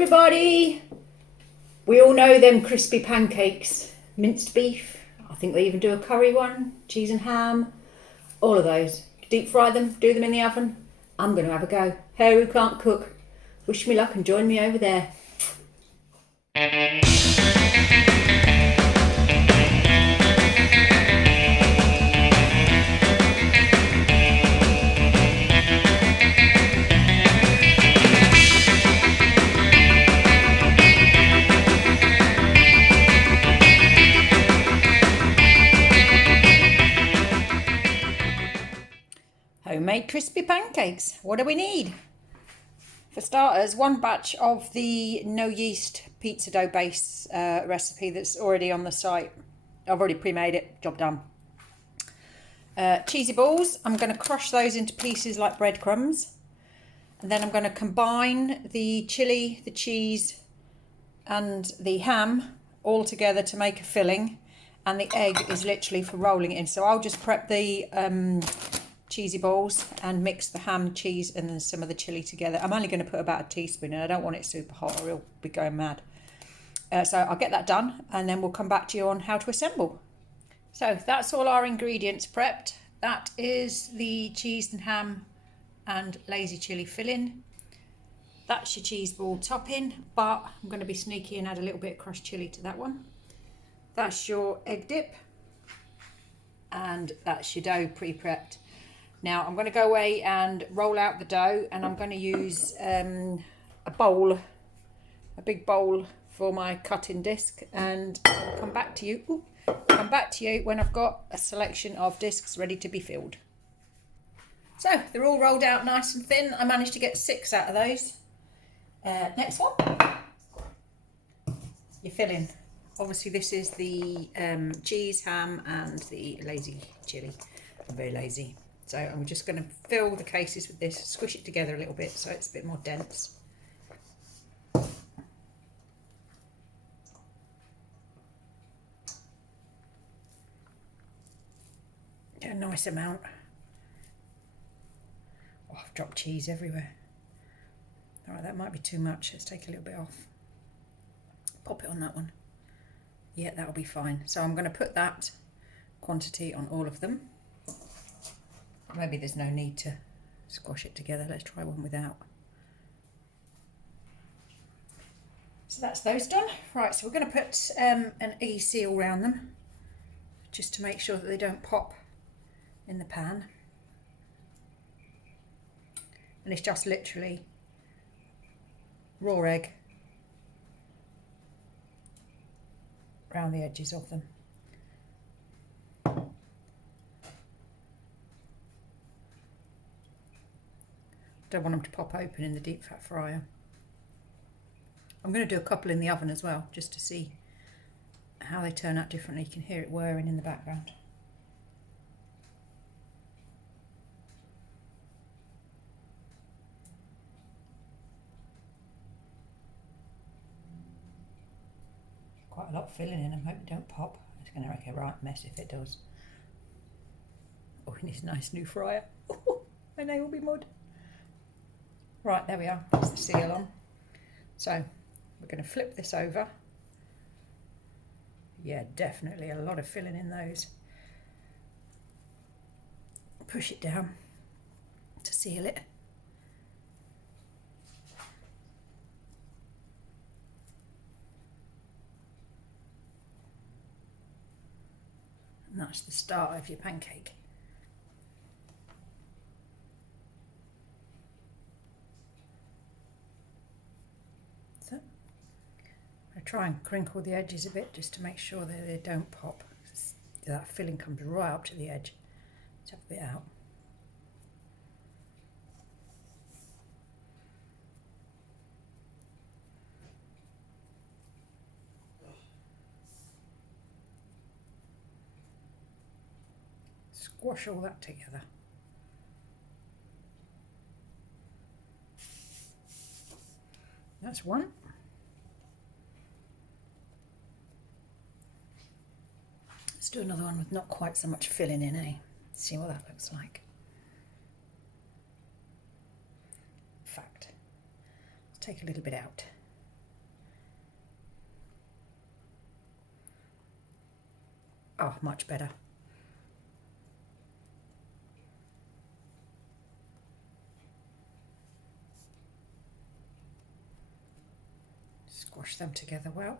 everybody! We all know them crispy pancakes, minced beef. I think they even do a curry one, cheese and ham. All of those. Deep fry them, do them in the oven. I'm going to have a go. Hey, who can't cook? Wish me luck and join me over there. Homemade crispy pancakes. What do we need? For starters, one batch of the no yeast pizza dough base recipe that's already on the site. I've already pre-made it, job done. Cheesy balls, I'm going to crush those into pieces like breadcrumbs. And then I'm going to combine the chilli, the cheese and the ham all together to make a filling. And the egg is literally for rolling it in. So I'll just prep the cheesy balls and mix the ham, cheese and then some of the chilli together. I'm only going to put about a teaspoon and I don't want it super hot or it'll be going mad. So I'll get that done and then we'll come back to you on how to assemble. So that's all our ingredients prepped. That is the cheese and ham and lazy chilli filling. That's your cheese ball topping, but I'm going to be sneaky and add a little bit of crushed chilli to that one. That's your egg dip and that's your dough pre-prepped. Now I'm going to go away and roll out the dough and I'm going to use a big bowl for my cutting disc, and I'll come back to you. Come back to you when I've got a selection of discs ready to be filled. So they're all rolled out nice and thin. I managed to get 6 out of those. Next one, your filling. Obviously this is the cheese, ham and the lazy chilli. I'm very lazy. So I'm just going to fill the cases with this, squish it together a little bit so it's a bit more dense. A nice amount. Oh, I've dropped cheese everywhere. All right, that might be too much. Let's take a little bit off. Pop it on that one. Yeah, that'll be fine. So I'm going to put that quantity on all of them. Maybe there's no need to squash it together. Let's try one without. So that's those done. Right, so we're going to put an eggy seal around them just to make sure that they don't pop in the pan. And it's just literally raw egg around the edges of them. Don't want them to pop open in the deep fat fryer. I'm going to do a couple in the oven as well, just to see how they turn out differently. You can hear it whirring in the background. Quite a lot of filling in them, hope it don't pop. It's going to make a right mess if it does. Oh, and it's a nice new fryer. My name will be mud. Right, there we are, that's the seal on. So we're going to flip this over. Yeah, definitely a lot of filling in those. Push it down to seal it. And that's the start of your pancake. I try and crinkle the edges a bit just to make sure that they don't pop. That filling comes right up to the edge. Let's have a bit out. Squash all that together. That's one. Let's do another one with not quite so much filling in, eh? See what that looks like. In fact, let's take a little bit out. Oh, much better. Squash them together well.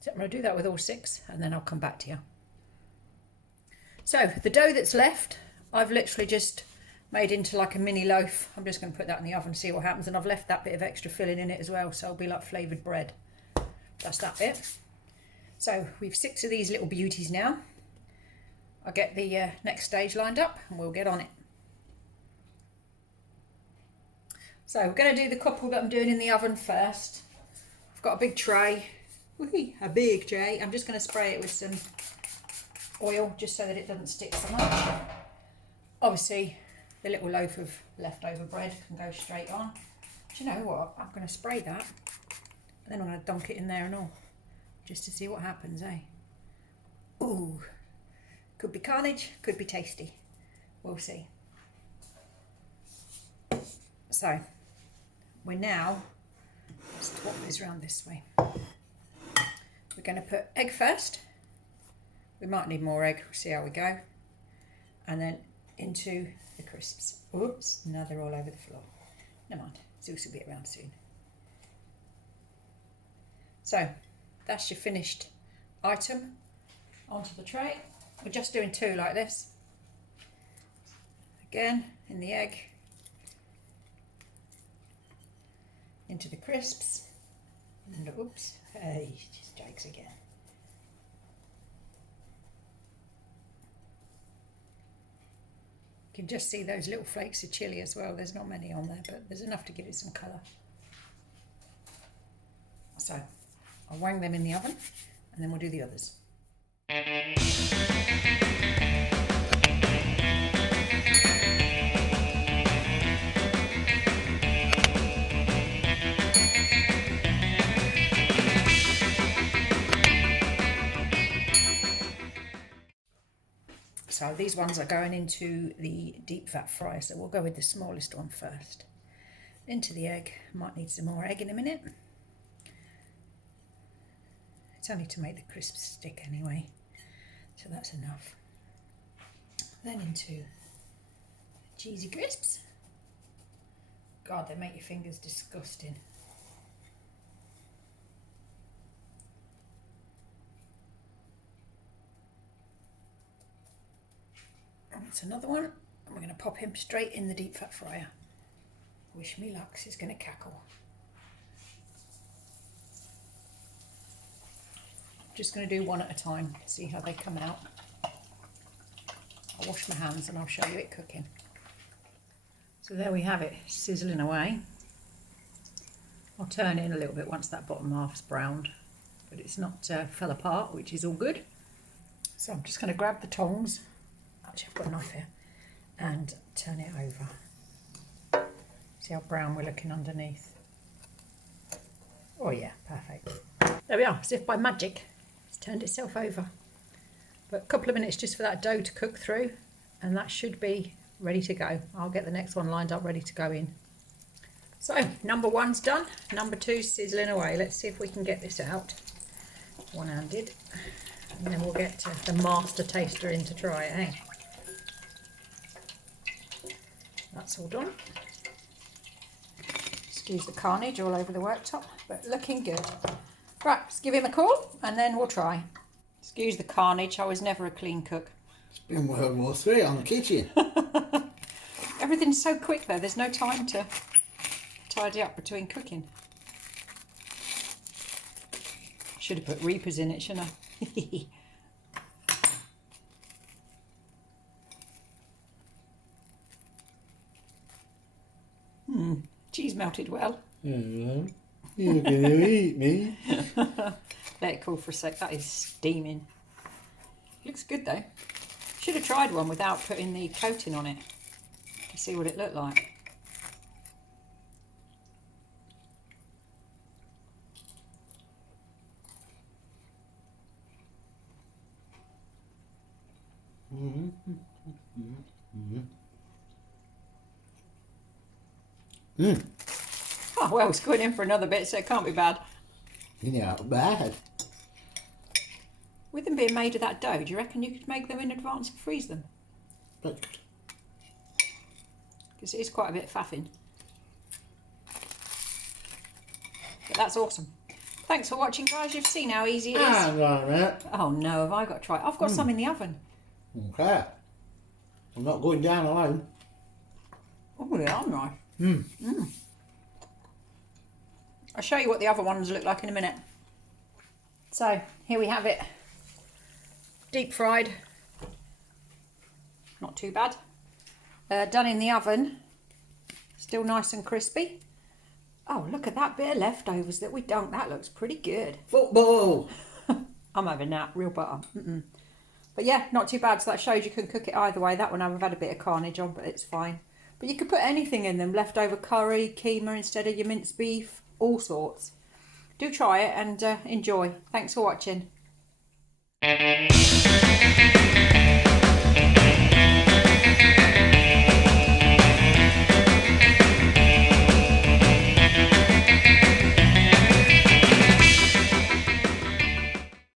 So I'm going to do that with all 6 and then I'll come back to you. So the dough that's left, I've literally just made into like a mini loaf. I'm just going to put that in the oven and see what happens, and I've left that bit of extra filling in it as well, so it'll be like flavoured bread. That's that bit. So we've 6 of these little beauties now. I'll get the next stage lined up and we'll get on it. So we're going to do the couple that I'm doing in the oven first. I've got a big tray. A big tray. I'm just going to spray it with some oil just so that it doesn't stick so much. Obviously the little loaf of leftover bread can go straight on. Do you know what? I'm going to spray that and then I'm going to dunk it in there and all, just to see what happens, eh? Ooh, could be carnage, could be tasty. We'll see. So we're now, let's swap this around this way. We're going to put egg first. We might need more egg, we'll see how we go. And then into the crisps. Oops, now they're all over the floor. Never mind, Zeus will be around soon. So that's your finished item onto the tray. We're just doing 2 like this. Again, in the egg, into the crisps, and oops, hey, just jakes again. You can just see those little flakes of chilli as well. There's not many on there, but there's enough to give it some colour. So I'll wang them in the oven and then we'll do the others. So these ones are going into the deep fat fryer, so we'll go with the smallest one first. Into the egg. Might need some more egg in a minute. It's only to make the crisps stick anyway, so that's enough. Then into the cheesy crisps. God, they make your fingers disgusting. And that's another one, and we're going to pop him straight in the deep fat fryer. Wish me luck, he's going to cackle. Just going to do one at a time, see how they come out. I'll wash my hands and I'll show you it cooking. So there we have it, sizzling away. I'll turn it in a little bit once that bottom half's browned, but it's not fell apart, which is all good. So I'm just going to grab the tongs, actually I've got a knife here, and turn it over. See how brown we're looking underneath. Oh yeah, perfect. There we are, as if by magic. It's turned itself over. But a couple of minutes just for that dough to cook through, and that should be ready to go. I'll get the next one lined up ready to go in. So number 1's done, number 2's sizzling away. Let's see if we can get this out one-handed, and then we'll get the master taster in to try it, eh? That's all done. Excuse the carnage all over the worktop, but looking good. Right, let's give him a call and then we'll try. Excuse the carnage, I was never a clean cook. It's been World War III on the kitchen. Everything's so quick though, there's no time to tidy up between cooking. Should have put reapers in it, shouldn't I? Cheese melted well. Hello. You're going to eat me. Let it cool for a sec. That is steaming. Looks good though. Should have tried one without putting the coating on it to see what it looked like. Oh, well, it's going in for another bit, so it can't be bad. Yeah, not bad. With them being made of that dough, do you reckon you could make them in advance and freeze them? But Because it is quite a bit faffing. But that's awesome. Thanks for watching, guys. You've seen how easy it is. hang on a minute. Oh no, have I got to try it? I've got some in the oven. Okay. I'm not going down alone. Oh, they are nice. I'll show you what the other ones look like in a minute. So, here we have it. Deep fried. Not too bad. Done in the oven. Still nice and crispy. Oh, look at that bit of leftovers that we dunked. That looks pretty good. Football! I'm having that. Real butter. But yeah, not too bad. So that shows you can cook it either way. That one I've had a bit of carnage on, but it's fine. But you could put anything in them. Leftover curry, keema instead of your minced beef. All sorts. Do try it and enjoy. Thanks for watching.